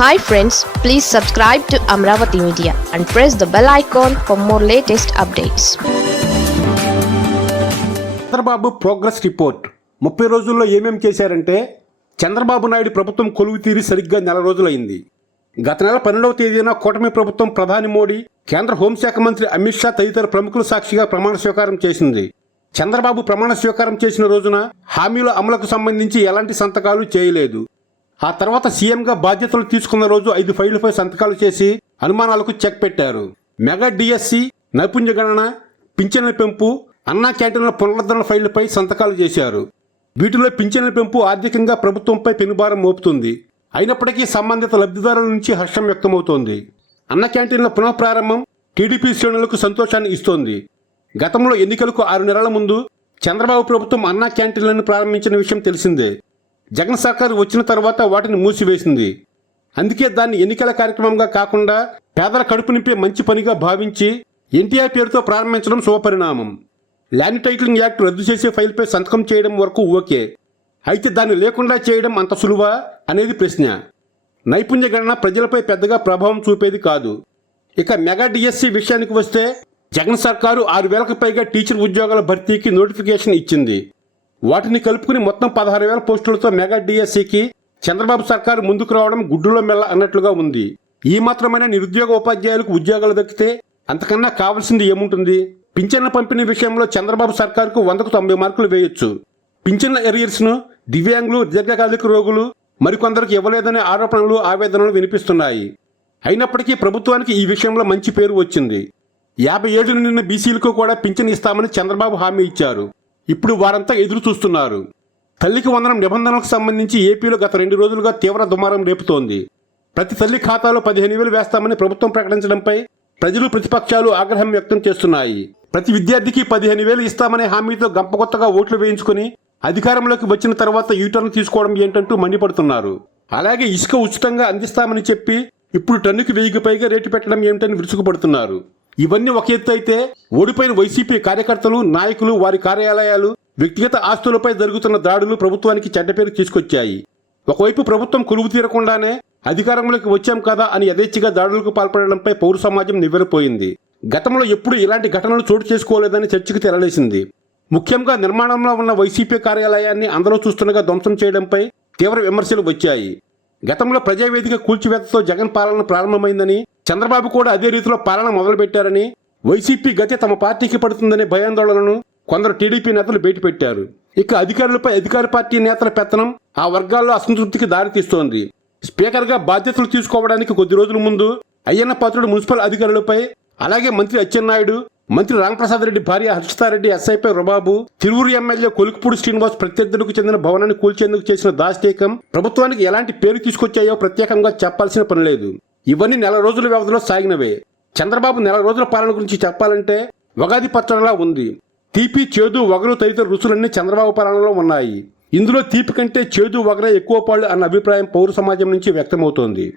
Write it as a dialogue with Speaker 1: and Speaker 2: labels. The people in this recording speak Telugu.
Speaker 1: Hi friends please subscribe to Amaravati media and press the bell icon for more latest updates
Speaker 2: Chandrababu progress report ముప్పై రోజుల్లో ఏమేం చేశారంటే చంద్రబాబు నాయుడు ప్రభుత్వం కొలువు తీరి సరిగ్గా నెల రోజులైంది. గత నెల పన్నెండవ తేదీన కూటమి ప్రభుత్వం ప్రధాని మోడీ కేంద్ర హోంశాఖ మంత్రి అమిత్ షా తదితర ప్రముఖుల సాక్షిగా ప్రమాణ స్వీకారం చేసింది. చంద్రబాబు ప్రమాణ స్వీకారం చేసిన రోజున హామీల అమలుకు సంబంధించి ఎలాంటి సంతకాలు చేయలేదు. ఆ తర్వాత సీఎంగా బాధ్యతలు తీసుకున్న రోజు ఐదు ఫైళ్ళపై సంతకాలు చేసి అనుమానాలకు చెక్ పెట్టారు. మెగా డిఎస్సి నైపుణ్య గణన పింఛన్ల పెంపు అన్నా క్యాంటీన్ల పునరుద్ధరణ ఫైళ్ళపై సంతకాలు చేశారు. వీటిలో పింఛన్ల పెంపు ఆర్థికంగా ప్రభుత్వంపై పెనుభారం మోపుతుంది. అయినప్పటికీ సంబంధిత లబ్ధిదారుల నుంచి హర్షం వ్యక్తమవుతోంది. అన్న క్యాంటీన్ల పునఃప్రారంభం టీడీపీ శ్రేణులకు సంతోషాన్ని ఇస్తోంది. గతంలో ఎన్నికలకు ఆరు నెలల ముందు చంద్రబాబు ప్రభుత్వం అన్నా క్యాంటీన్లను ప్రారంభించిన విషయం తెలిసిందే. జగన్ సర్కారు వచ్చిన తర్వాత వాటిని మూసివేసింది. అందుకే దాన్ని ఎన్నికల కార్యక్రమంగా కాకుండా పేదల కడుపు నింపే మంచి పనిగా భావించి ఎన్టీఆర్ పేరుతో ప్రారంభించడం శుభపరిణామం. ల్యాండ్ టైటిలింగ్ యాక్ట్ రద్దు చేసే ఫైల్పై సంతకం చేయడం వరకు ఓకే. అయితే దాన్ని లేకుండా చేయడం అంత సులువా అనేది ప్రశ్న. నైపుణ్య గణన ప్రజలపై పెద్దగా ప్రభావం చూపేది కాదు. ఇక మెగా డిఎస్సి విషయానికి వస్తే జగన్ సర్కారు ఆరు వేలకు పైగా టీచర్ ఉద్యోగాల భర్తీకి నోటిఫికేషన్ ఇచ్చింది. వాటిని కలుపుకుని మొత్తం పదహారు వేల పోస్టులతో మెగా డిఎస్సికి చంద్రబాబు సర్కారు ముందుకు రావడం గుడ్డులో మెల్ల అన్నట్లుగా ఉంది. ఈ మాత్రమైన నిరుద్యోగ ఉపాధ్యాయులకు ఉద్యోగాలు దక్కితే అంతకన్నా కావాల్సింది ఏముంటుంది? పింఛన్ల పంపిణీ విషయంలో చంద్రబాబు సర్కారుకు వందకు తొంభై మార్కులు వేయొచ్చు. పింఛన్ల ఎరియర్స్ను దివ్యాంగులు దీర్ఘకాలిక రోగులు మరికొందరికి ఇవ్వలేదనే ఆరోపణలు ఆవేదనలు వినిపిస్తున్నాయి. అయినప్పటికీ ప్రభుత్వానికి ఈ విషయంలో మంచి పేరు వచ్చింది. యాభై ఏడు నిన్న బీసీలకు కూడా పింఛన్ ఇస్తామని చంద్రబాబు హామీ ఇచ్చారు. ఇప్పుడు వారంతా ఎదురు చూస్తున్నారు. తల్లికి వందనం నిబంధనలకు సంబంధించి ఏపీలో గత రెండు రోజులుగా తీవ్ర దుమారం రేపుతోంది. ప్రతి తల్లి ఖాతాలో పదిహేను వేలు వేస్తామని ప్రభుత్వం ప్రకటించడంపై ప్రజలు ప్రతిపక్షాలు ఆగ్రహం వ్యక్తం చేస్తున్నాయి. ప్రతి విద్యార్థికి పదిహేను వేలు ఇస్తామనే హామీతో గంపగొత్తగా ఓట్లు వేయించుకుని అధికారంలోకి వచ్చిన తర్వాత యూటర్న్ తీసుకోవడం ఏంటంటూ మండిపడుతున్నారు. అలాగే ఇసుక ఉచితంగా అందిస్తామని చెప్పి ఇప్పుడు టన్నుకి వెయ్యికి పైగా రేటు పెట్టడం ఏమిటని విరుచుకుపడుతున్నారు. ఇవన్నీ ఒక ఎత్తు అయితే ఓడిపోయిన వైసీపీ కార్యకర్తలు నాయకులు వారి కార్యాలయాలు వ్యక్తిగత ఆస్తులపై జరుగుతున్న దాడులు ప్రభుత్వానికి చెడ్డ పేరు తీసుకొచ్చాయి. ఒకవైపు ప్రభుత్వం కొలువు తీరకుండానే అధికారంలోకి వచ్చాం కదా అని యథేచ్ఛగా దాడులకు పాల్పడడంపై పౌర సమాజం నివ్వెరపోయింది. గతంలో ఎప్పుడు ఇలాంటి ఘటనలు చోటు చేసుకోలేదని చర్చకు తెరలేసింది. ముఖ్యంగా నిర్మాణంలో ఉన్న వైసీపీ కార్యాలయాన్ని అందరూ చూస్తుండగా ధ్వంసం చేయడంపై తీవ్ర విమర్శలు వచ్చాయి. గతంలో ప్రజావేదిక కూల్చివేతతో జగన్ పాలన ప్రారంభమైందని చంద్రబాబు కూడా అదే రీతిలో పాలన మొదలుపెట్టారని వైసీపీ గతి తమ పార్టీకి పడుతుందనే భయాందోళనను కొందరు టీడీపీ నేతలు బయటపెట్టారు. ఇక అధికారులపై అధికార పార్టీ నేతల పెత్తనం ఆ వర్గాల్లో అసంతృప్తికి దారితీస్తోంది. స్పీకర్గా బాధ్యతలు తీసుకోవడానికి కొద్ది రోజుల ముందు అయ్యన్న పాత్రుడు మున్సిపల్ అధికారులపై అలాగే మంత్రి అచ్చెన్నాయుడు మంత్రి రామప్రసాద్ రెడ్డి భార్య హర్షితారెడ్డి ఎస్ఐపై రుబాబు తిరువురు ఎమ్మెల్యే కొలుకుపూడి శ్రీనివాస్ ప్రత్యర్థులకు చెందిన భవనాన్ని కూల్చేందుకు చేసిన దాష్టీకం ప్రభుత్వానికి ఎలాంటి పేరు తీసుకొచ్చాయో ప్రత్యేకంగా చెప్పాల్సిన పని లేదు. ఇవన్నీ నెల రోజుల వ్యవధిలో సాగినవే. చంద్రబాబు నెల రోజుల పాలన గురించి చెప్పాలంటే ఉగాది పచ్చడిలా ఉంది. తీపి చేదు వగరు తదితర రుచులన్నీ చంద్రబాబు పాలనలో ఉన్నాయి. ఇందులో తీపి కంటే చేదు వగర ఎక్కువ పాళ్ళు అన్న అభిప్రాయం పౌర సమాజం నుంచి వ్యక్తమవుతోంది.